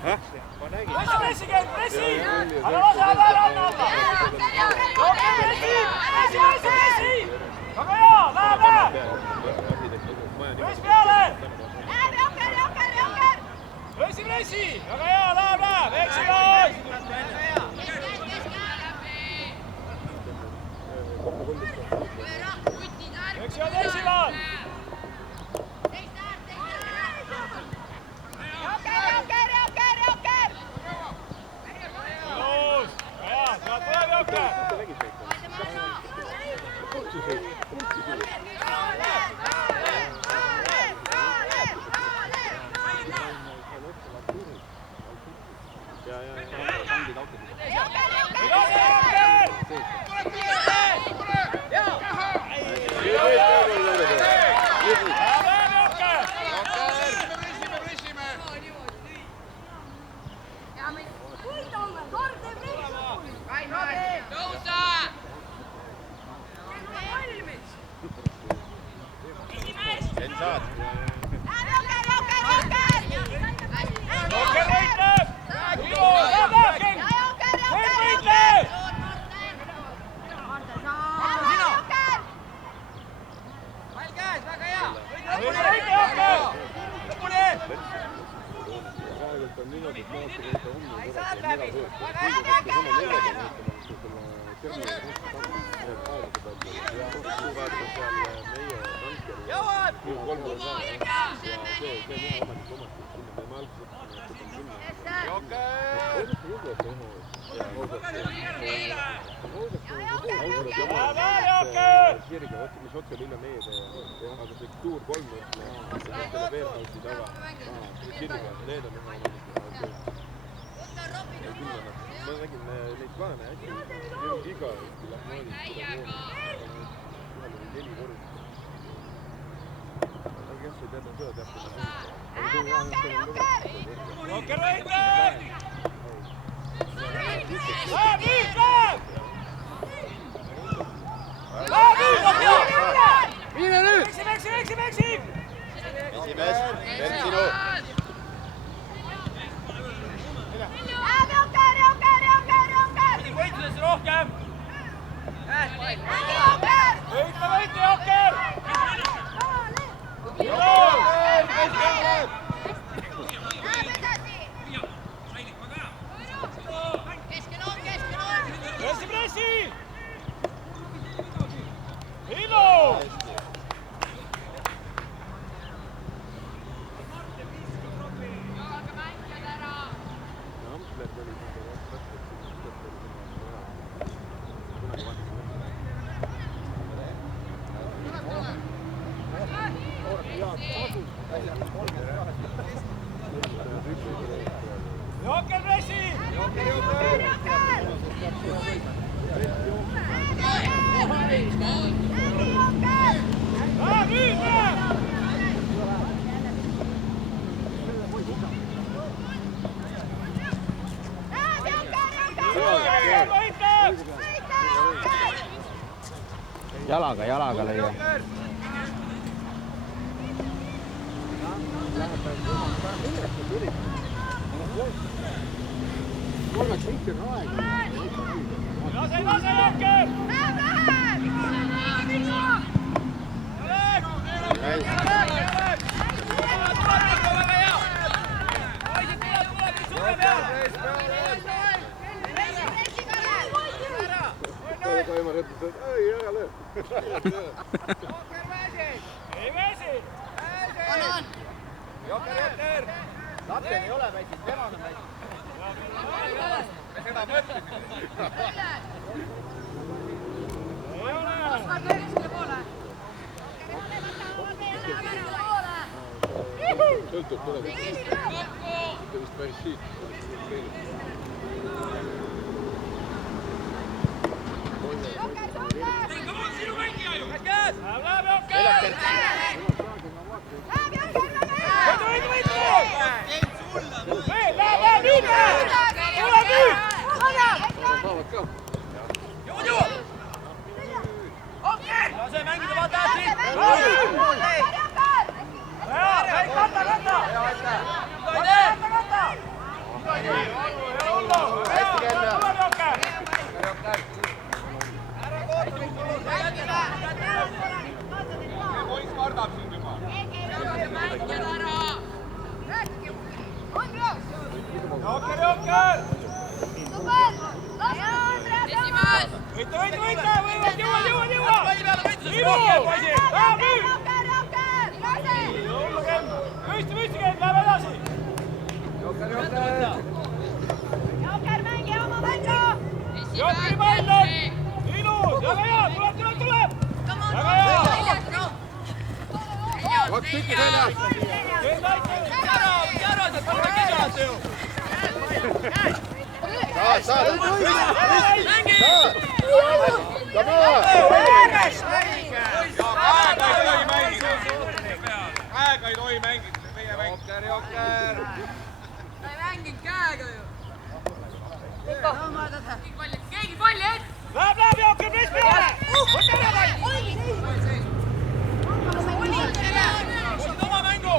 Pressi! Aga lase ära anna! Pressi! Aga hea, läheb! Press peale! Pressi! Aga hea, läheb! Eksi kaas! Eksivad! Jalaga lõi. Lase, Jokker! Ei väsi! Jokker! Lapsen ei ole väsis, temal on väsis. Me seda mõtlesime. Ei ole! Sõltub tuleb. Mitte vist päris siit. Läheb Jokker! Läheb nüüd! Tule nüüd! Lase mängida, vaata siit! Hea, käi katta! Jokker, mängi oma mängu! Jokeri pall on! Ilus! Väga hea! Tuleb! Väga hea! Kaks tükki seljas. Saad. Käega ei tohi mängida, meie mäng. Jokker. Ta ei mänginud käega ju. Keegi palli ette! Läheb Jokker press peale! Võta ära pall! Võta oma mängu!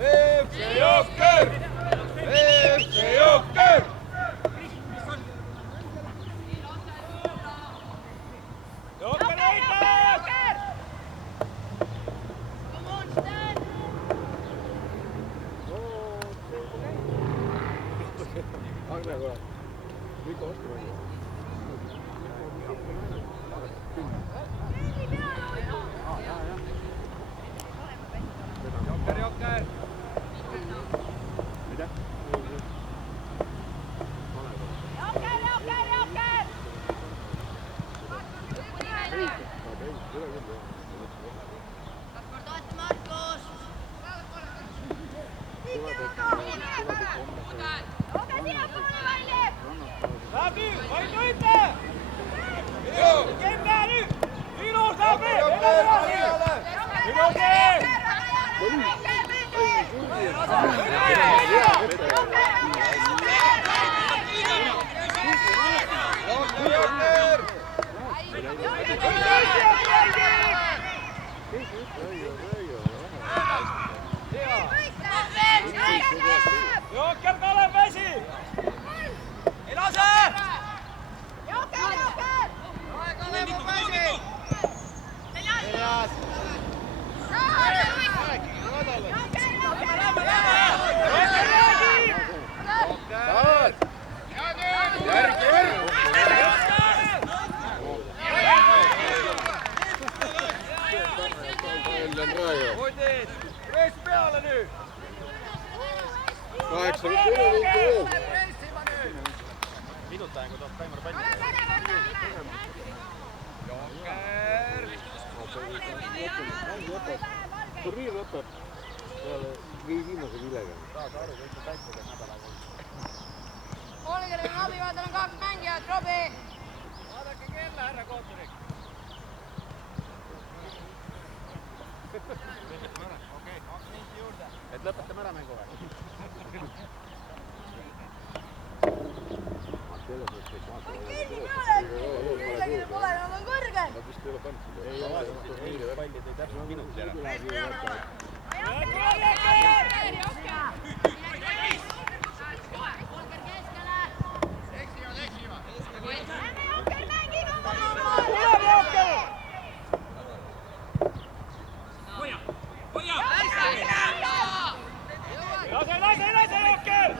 FC Jokker! FC Jokker! Jokker võitleb! Agne kurat. Kõik oskab mängida. Jokker! Mida? Läheb nüüd! Vaid võitle! Kemme nüüd! Ilus läheb nüüd! Ilusi! Jokker Kalev Vesi! Ei lase! Jokker! Kalev on Väsi! Seljas! Saad! Järgi! Hoidid! Reis peale nüüd! 8 minutit üle veel. Minut aega tuleb Taimar palli. Jokker! Turniir lõpeb peale viimase vilega. Saad aru, kõik on täitsudes nädalaga. Olgeril on abi, vaatan on 2 mängijat, Robi! Vaadake kella, härra kohtunik! Okei, 2 minti juurde. Et lõpetame ära mängu või? Millegi pole, nad on kõrgel! Nad vist ei ole pannud seda. Pallid ei täpselt minuti ära. Lase Jokker!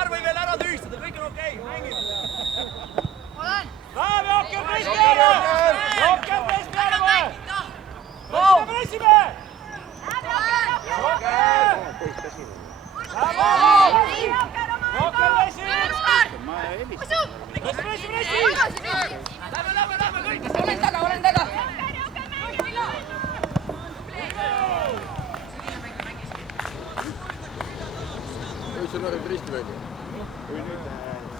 Arvi veel ära tühistada, kõik on okei, mängime. Läheb Jokker press peale! Jokker press peale kohe! Pressime! Jokker! Jokker pressi! Pressi! Lähme kõik! Olen taga! Mis on arvad risti välja? Või nüüd?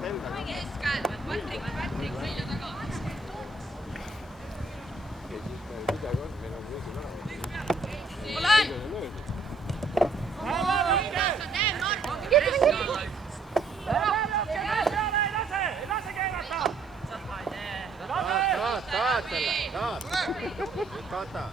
Keskkäed, Patrick, selja taga. Olen! Saad selle, saad. Nüüd kata.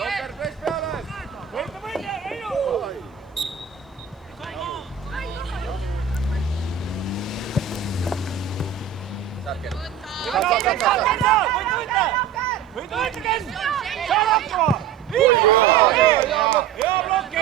Jokker, püs peale! Võita, Reinu! Võita, Ken! Saa hakkama! Hea blokki!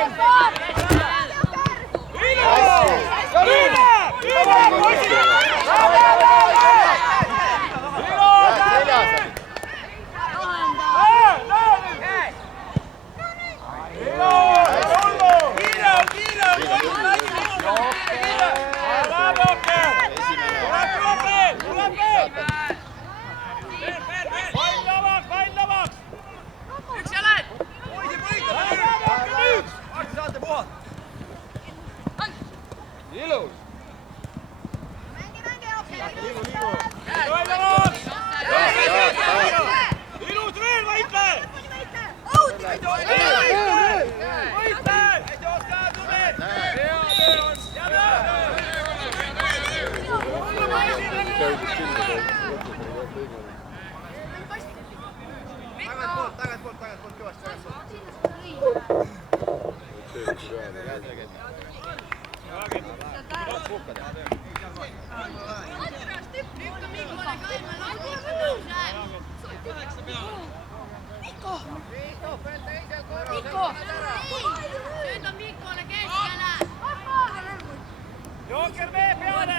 Jokker mee peale!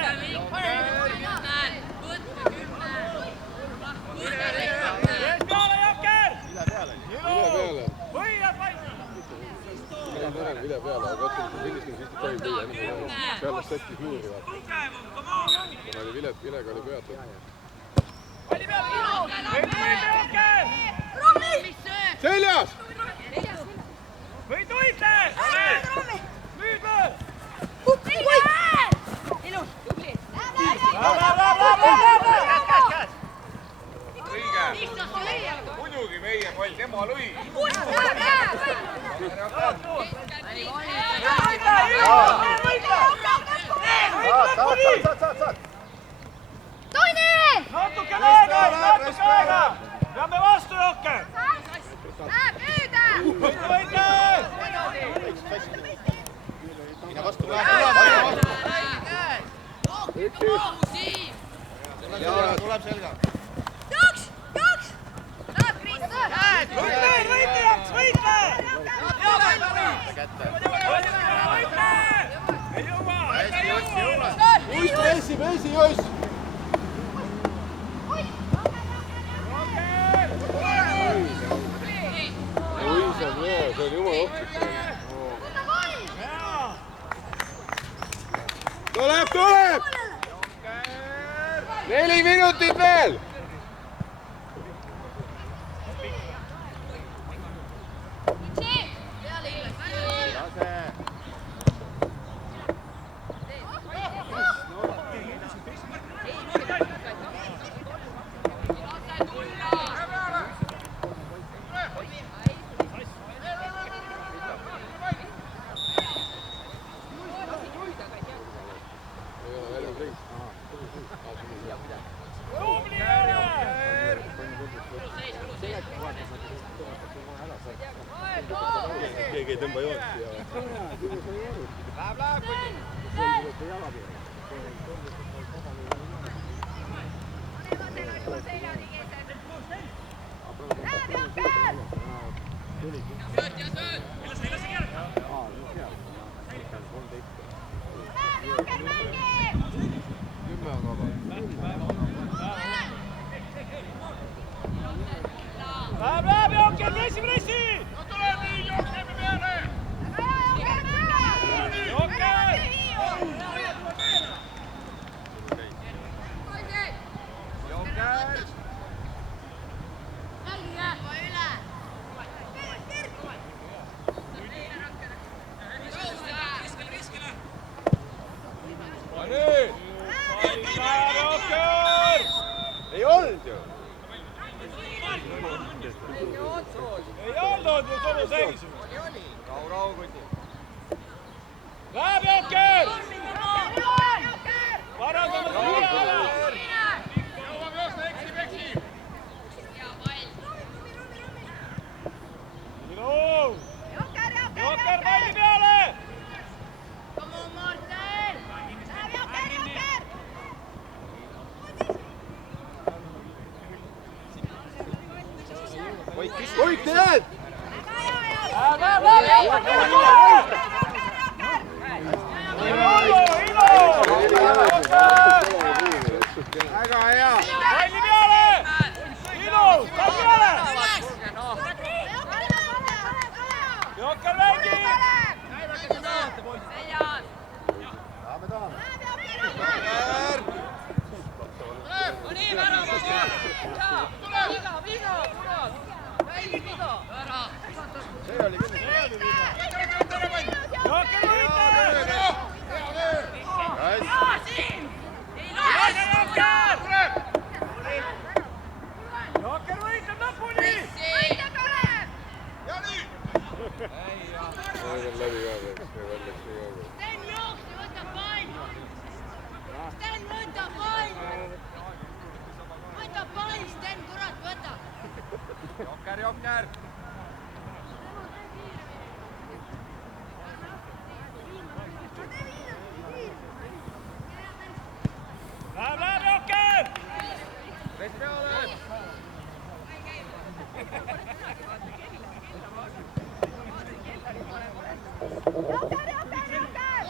Vilja peale, aga vaata, millist on siis tohib lüüa, seal las sättis muuri vaata. Kuna oli Vilega oli peatatud. Seljas! Või tuite! Nüüd või! Ilus, tubli! Muidugi meie pall, tema lõi. Saad. Toine! Natuke aega! Peame vastu rohkem! Läheb püüda! Võita! Mine vastu. Tuleb selga. Jooks! Läheb Kriis! Võita! Ei jõua! Peisi, Joss! See on jumala ohtlik. Tuleb! 4 minutit veel! Keegi ei tõmba jooti ja... Läheb! Läheb, Jokker, pressi! No tuleb nii, Jokker peale! Jokker! Jokker! kodus seisime. Rahu, Kuti. Läheb Jokker! Parandame siia ala! jõuab joosta, eksib. Hea pall. Ilus! Jokker palli peale! Come on, Martin! Läheb Jokker! Koik, teed! Väga hea! Palli peale! Ilus! Palli peale! Jokker mängib! Seljas. Tahame. No nii, värav. Viga. Väldi viga. Ära. See oli küll. Jokker võitleb! Jokker võitleb lõpuni! Nüüd on läbi ka veel, see veel läks nii kaugele. Sten jookse, võta pall! Sten, võta pall! Võta pall, Sten, kurat, võta! Jokker! Läheb Jokker! Veits peale!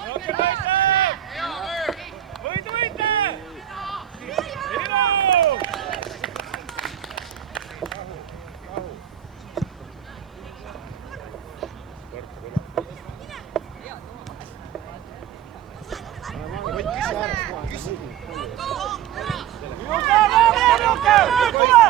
Jokker võitleb! Võite! Ilus! Ilus läheb Jokker! Tule!